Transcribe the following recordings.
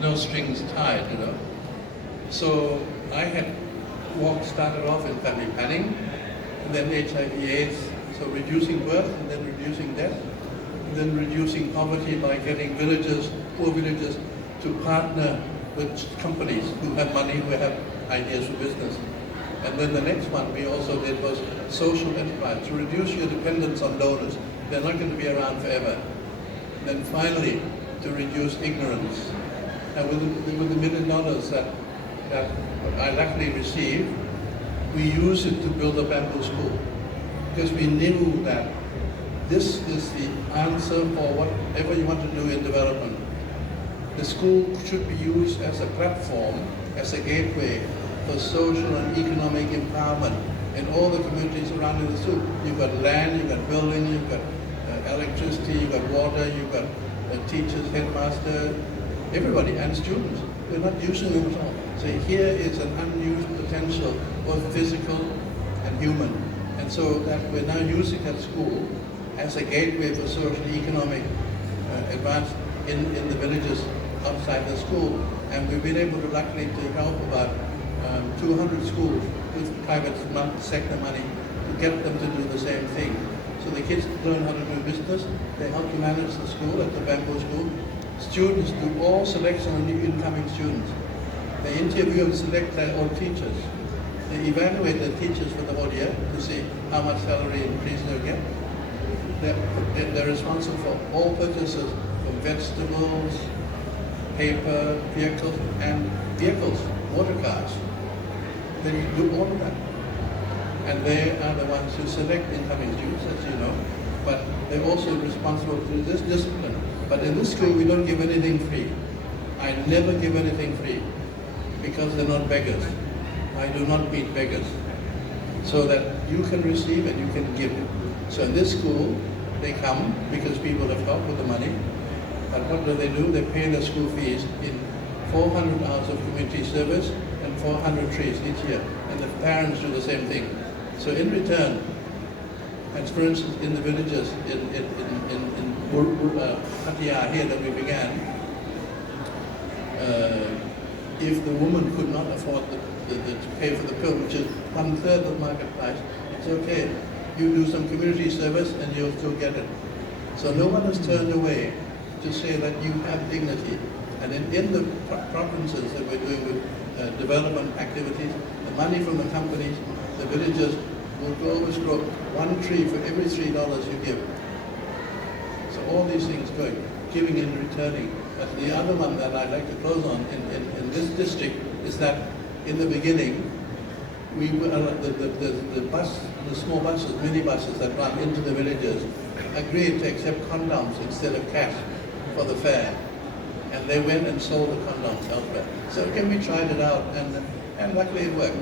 no strings tied, you know. So I had started off in family planning, and then HIV/AIDS, so reducing birth, and then reducing death, and then reducing poverty by getting villagers, poor villagers, to partner with companies who have money, who have ideas for business. And then the next one we also did was social enterprise, to reduce your dependence on donors. They're not going to be around forever. And then finally, to reduce ignorance. And with the $1 million that I luckily received, we used it to build a bamboo school. Because we knew that this is the answer for whatever you want to do in development. The school should be used as a platform, as a gateway for social and economic empowerment in all the communities around the school. You've got land, you've got building, you've got electricity, you've got water, you've got teachers, headmaster, everybody, and students. We're not using them at all. So here is an unused potential, both physical and human. And so that we're now using that school as a gateway for social economic advance in the villages outside the school. And we've been able to luckily to help about 200 schools with private sector money to get them to do the same thing. So the kids learn how to do business, they help to manage the school at the bamboo school. Students do all selection of new incoming students. They interview and select their own teachers. They evaluate the teachers for the whole year to see how much salary increase they'll get. They're responsible for all purchases of vegetables, paper, vehicles, water cars. They do all of that. And they are the ones who select incoming students, as you know, but they're also responsible for this discipline. But in this school, we don't give anything free. I never give anything free because they're not beggars. I do not meet beggars. So that you can receive and you can give. So in this school, they come because people have helped with the money. But what do? They pay their school fees in 400 hours of community service and 400 trees each year. And the parents do the same thing. So in return, and for instance, in the villages in Pattaya here that we began, if the woman could not afford to pay for the pill, which is 1/3 of market price, it's okay. You do some community service and you'll still get it. So no one has turned away to say that you have dignity. And in the provinces that we're doing with development activities, the money from the companies, the villagers will always grow 1 tree for every $3 you give. So all these things going, giving and returning. But the other one that I'd like to close on in this district is that in the beginning, we were, the small buses, mini buses that run into the villages agreed to accept condoms instead of cash for the fare. And they went and sold the condoms elsewhere. So again, we tried it out, and luckily it worked.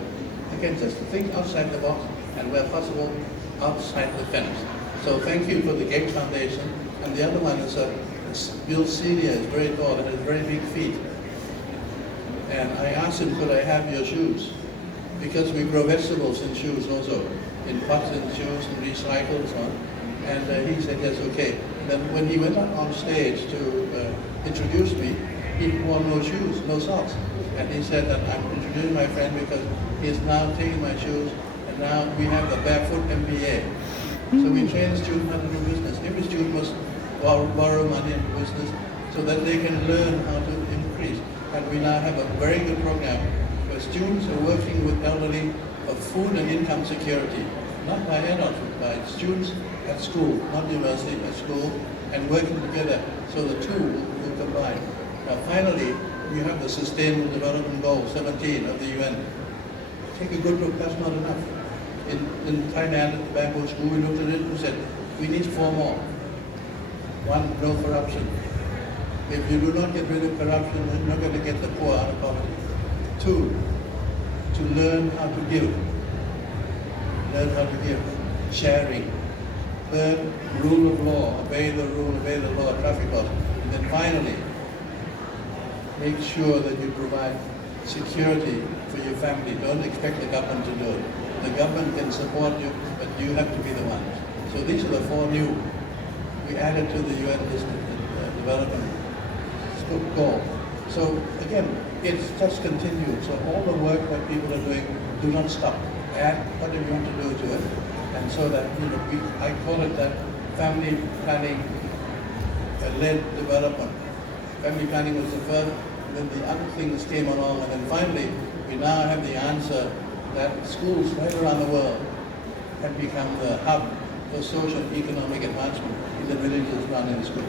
Again, just to think outside the box, and where possible, outside the fence. So thank you for the Gates Foundation. And the other one is Bill Senior, is very tall and has very big feet. And I asked him, could I have your shoes? Because we grow vegetables in shoes also, in pots and shoes and recycle and so on. And he said, yes, okay. Then when he went up on stage to introduce me, he wore no shoes, no socks. And he said that I'm introducing my friend because he's now taking my shoes, and now we have the barefoot MBA. So we train students how to do business. Every student must borrow money in business so that they can learn how to increase. And we now have a very good program where students are working with elderly of food and income security, not by adults, by students at school, not university, at school, and working together so the two will combine. Now finally, you have the Sustainable Development Goal 17 of the UN. Take a good look, that's not enough. In Thailand, at the bamboo school, we looked at it and said, we need 4 more. 1, no corruption. If you do not get rid of corruption, then you're not going to get the poor out of poverty. 2, to learn how to give. Learn how to give. Sharing. 3rd, rule of law. Obey the rule, obey the law, traffic laws. And then finally, make sure that you provide security for your family. Don't expect the government to do it. The government can support you, but you have to be the one. So these are the 4 new. We added to the UN development goal. So again, it's just continued. So all the work that people are doing, do not stop. Add whatever you want to do to it, and so that I call it that family planning led development. Family planning was the first, then the other things came along, and then finally we now have the answer that schools right around the world have become the hub for social and economic advancement in the villages around in the school.